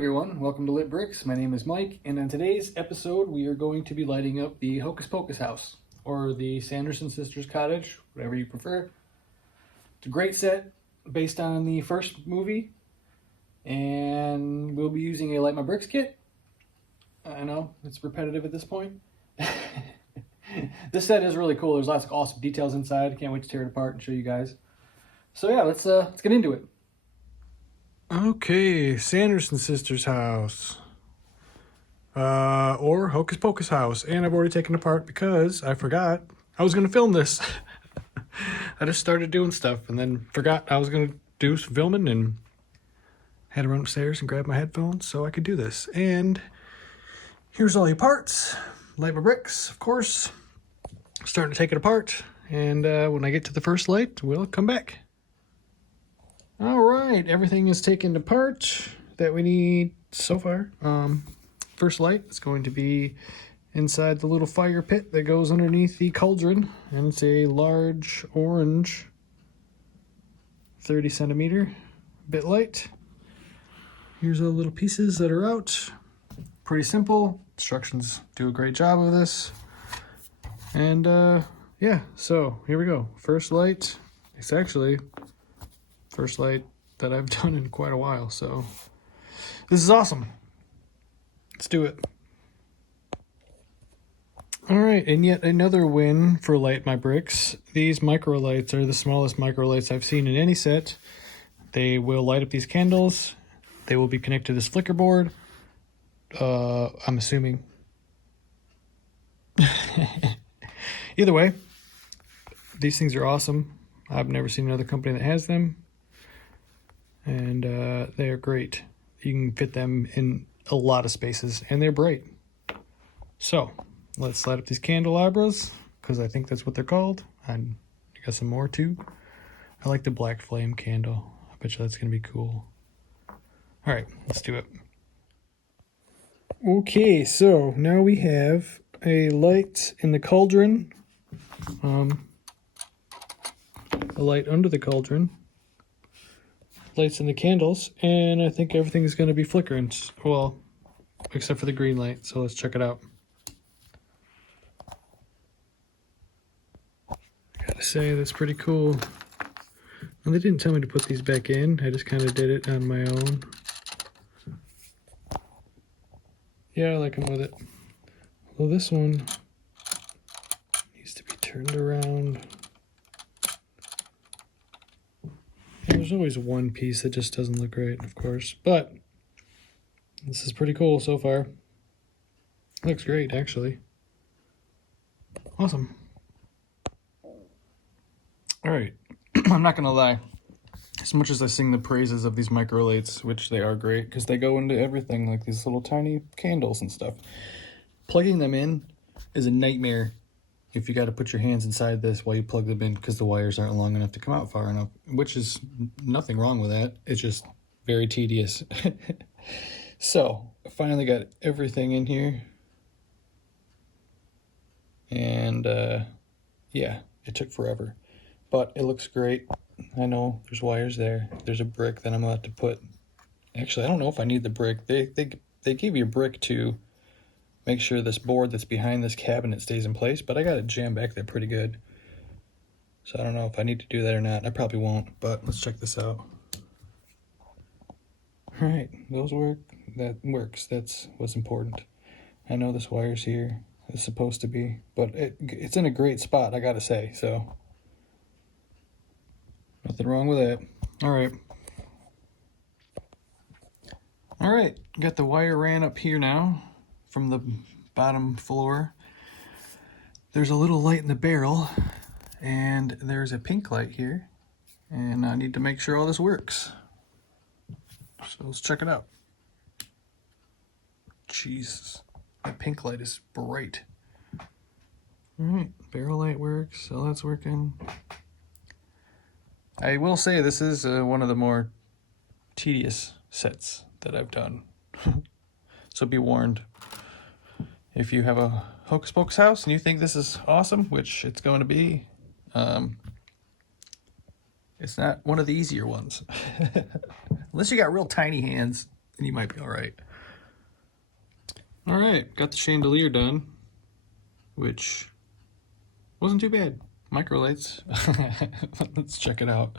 everyone, welcome to Lit Bricks. My name is Mike, and on today's episode we are going to be lighting up the Hocus Pocus house, or the Sanderson Sisters cottage, whatever you prefer. It's a great set based on the first movie, and we'll be using a Light My Bricks kit. I know, it's repetitive at this point. This set is really cool. There's lots of awesome details inside. I can't wait to tear it apart and show you guys. So yeah, let's get into it. Okay, Sanderson Sisters House. Or Hocus Pocus House. And I've already taken it apart because I forgot I was going to film this. I just started doing stuff and then forgot I was going to do some filming and had to run upstairs and grab my headphones so I could do this. And here's all your parts. Light my bricks, of course. Starting to take it apart. And when I get to the first light, we'll come back. All right, everything is taken apart that we need so far. First light is going to be inside the little fire pit that goes underneath the cauldron, and it's a large orange 30 centimeter bit light. Here's all the little pieces that are out. Pretty simple. Instructions do a great job of this. And yeah, so here we go. First light. It's actually first light that I've done in quite a while, so this is awesome. Let's do it. All right, and yet another win for Light My Bricks. These micro lights are the smallest micro lights I've seen in any set. They will light up these candles. They will be connected to this flicker board. I'm assuming. Either way, these things are awesome. I've never seen another company that has them. And they are great. You can fit them in a lot of spaces, and they're bright. So let's light up these candelabras, because I think that's what they're called. I got some more too. I like the black flame candle. I bet you that's going to be cool. All right, let's do it. Okay, so now we have a light in the cauldron. A light under the cauldron. Lights in the candles, and I think everything's going to be flickering, well, except for the green light. So let's check it out. I gotta say, that's pretty cool. Well, they didn't tell me to put these back in. I just kind of did it on my own. Yeah, I like them with it. Well, this one needs to be turned around. There's always one piece that just doesn't look right, of course, but this is pretty cool so far. Looks great, actually. Awesome. All right, I'm not gonna lie. As much as I sing the praises of these micro lights, which they are great because they go into everything, like these little tiny candles and stuff, plugging them in is a nightmare. If you got to put your hands inside this while you plug them in because the wires aren't long enough to come out far enough, which is nothing wrong with that. It's just very tedious. So I finally got everything in here. And yeah, it took forever, but it looks great. I know there's wires there. There's a brick that I'm about to put. Actually, I don't know if I need the brick. They gave you a brick to make sure this board that's behind this cabinet stays in place, but I got it jammed back there pretty good. So I don't know if I need to do that or not. I probably won't, but let's check this out. All right, those work. That works. That's what's important. I know this wire's here. It's supposed to be, but it's in a great spot, I gotta say, so nothing wrong with that. All right. All right, got the wire ran up here now from the bottom floor. There's a little light in the barrel, and there's a pink light here, and I need to make sure all this works. So let's check it out. Jesus, that pink light is bright. All right, barrel light works, so that's working. I will say this is one of the more tedious sets that I've done. So be warned. If you have a Hocus Pocus house and you think this is awesome, which it's going to be, it's not one of the easier ones. Unless you got real tiny hands, and you might be all right. All right, got the chandelier done, which wasn't too bad. Micro lights. Let's check it out.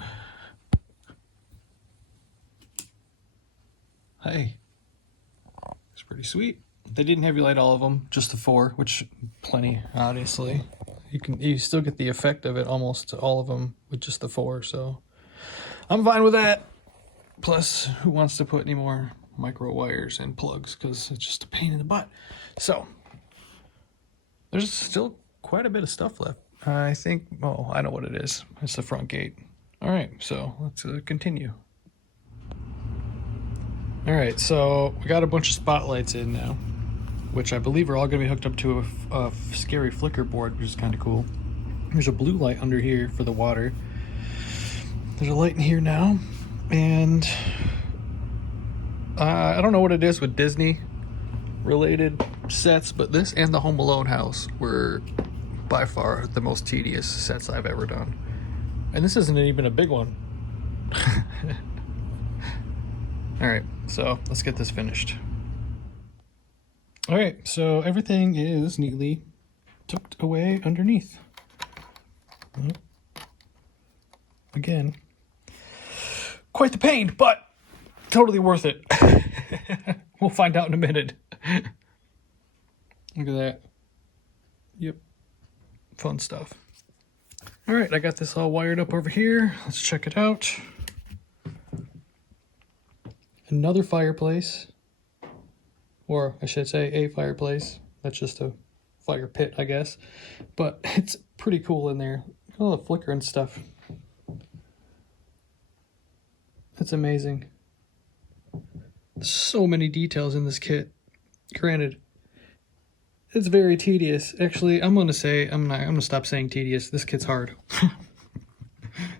Hey, it's pretty sweet. They didn't heavy light all of them, just the 4, which plenty, obviously. You still get the effect of it almost all of them with just the 4, so I'm fine with that. Plus, who wants to put any more micro wires and plugs, because it's just a pain in the butt. So there's still quite a bit of stuff left. I think, oh, I know what it is. It's the front gate. All right, so let's continue. All right, so we got a bunch of spotlights in now, which I believe are all going to be hooked up to a scary flicker board, which is kind of cool. There's a blue light under here for the water. There's a light in here now, and I don't know what it is with Disney related sets, but this and the Home Alone house were by far the most tedious sets I've ever done. And this isn't even a big one. All right, so let's get this finished. All right, so everything is neatly tucked away underneath. Again, quite the pain, but totally worth it. We'll find out in a minute. Look at that. Yep. Fun stuff. All right, I got this all wired up over here. Let's check it out. Another fireplace. Or I should say a fireplace. That's just a fire pit, I guess. But it's pretty cool in there. Look at all the flicker and stuff. That's amazing. So many details in this kit. Granted, it's very tedious. Actually, I'm gonna stop saying tedious. This kit's hard.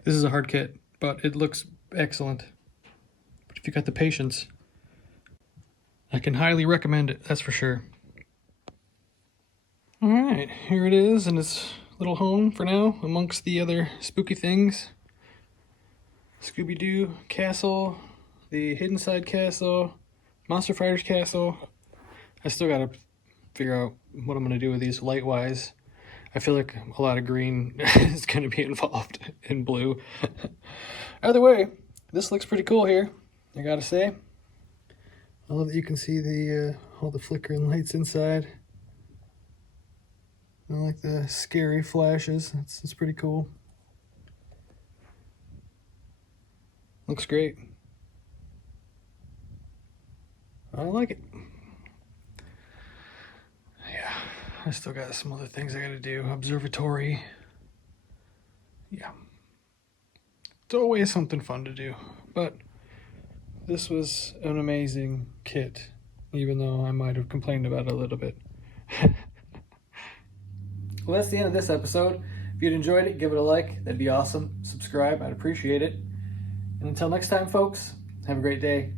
This is a hard kit, but it looks excellent. But if you got the patience, I can highly recommend it, that's for sure. All right, here it is in its little home for now, amongst the other spooky things. Scooby-Doo castle, the Hidden Side castle, Monster Fighters castle. I still gotta figure out what I'm gonna do with these light-wise. I feel like a lot of green is gonna be involved in blue. Either way, this looks pretty cool here, I gotta say. I love that you can see the all the flickering lights inside. I like the scary flashes. It's pretty cool. Looks great. I like it. Yeah, I still got some other things I gotta do. Observatory. Yeah. It's always something fun to do, but this was an amazing kit, even though I might have complained about it a little bit. Well, that's the end of this episode. If you'd enjoyed it, give it a like. That'd be awesome. Subscribe. I'd appreciate it. And until next time, folks, have a great day.